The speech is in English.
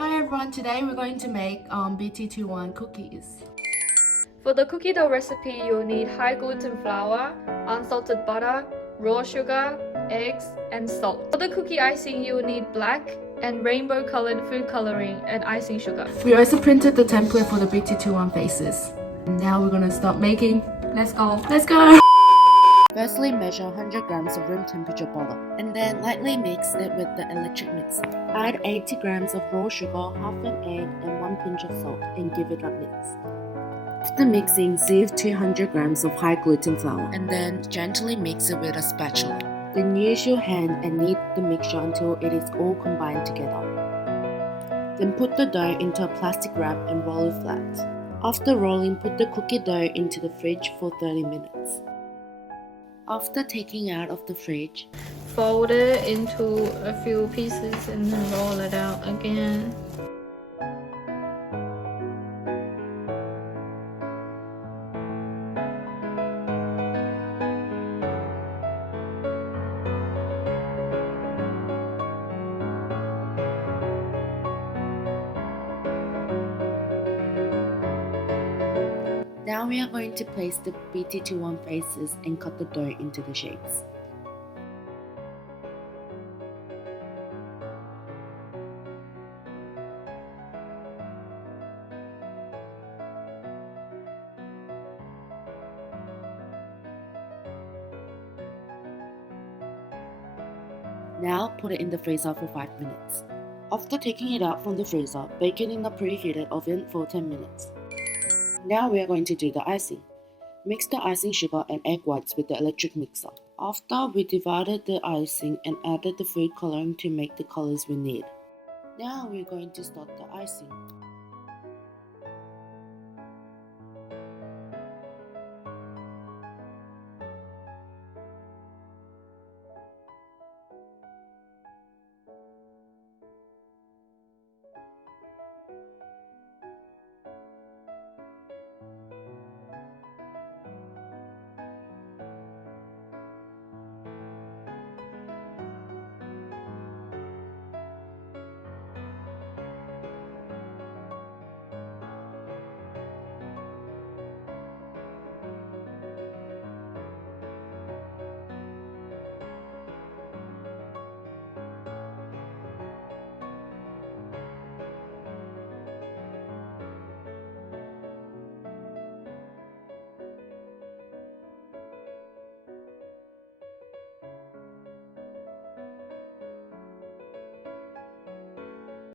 Hi everyone, today we're going to make BT21 cookies. For the cookie dough recipe, you'll need high gluten flour, unsalted butter, raw sugar, eggs, and salt. For the cookie icing, you'll need black and rainbow colored food coloring and icing sugar. We also printed the template for the BT21 faces. And now we're going to start making. Let's go! Let's go! Firstly, measure 100 grams of room temperature butter and then lightly mix it with the electric mixer. Add 80 grams of raw sugar, half an egg, and 1 pinch of salt and give it a mix. After mixing, sieve 200 grams of high gluten flour and then gently mix it with a spatula. Then use your hand and knead the mixture until it is all combined together. Then put the dough into a plastic wrap and roll it flat. After rolling, put the cookie dough into the fridge for 30 minutes. After taking out of the fridge, Fold it into a few pieces and then roll it out again. now we are going to place the BT21 faces and cut the dough into the shapes. Now put it in the freezer for 5 minutes. After taking it out from the freezer, bake it in the preheated oven for 10 minutes. Now we are going to do the icing. Mix the icing sugar and egg whites with the electric mixer. After, we divided the icing and added the food coloring to make the colors we need. Now we're going to start the icing.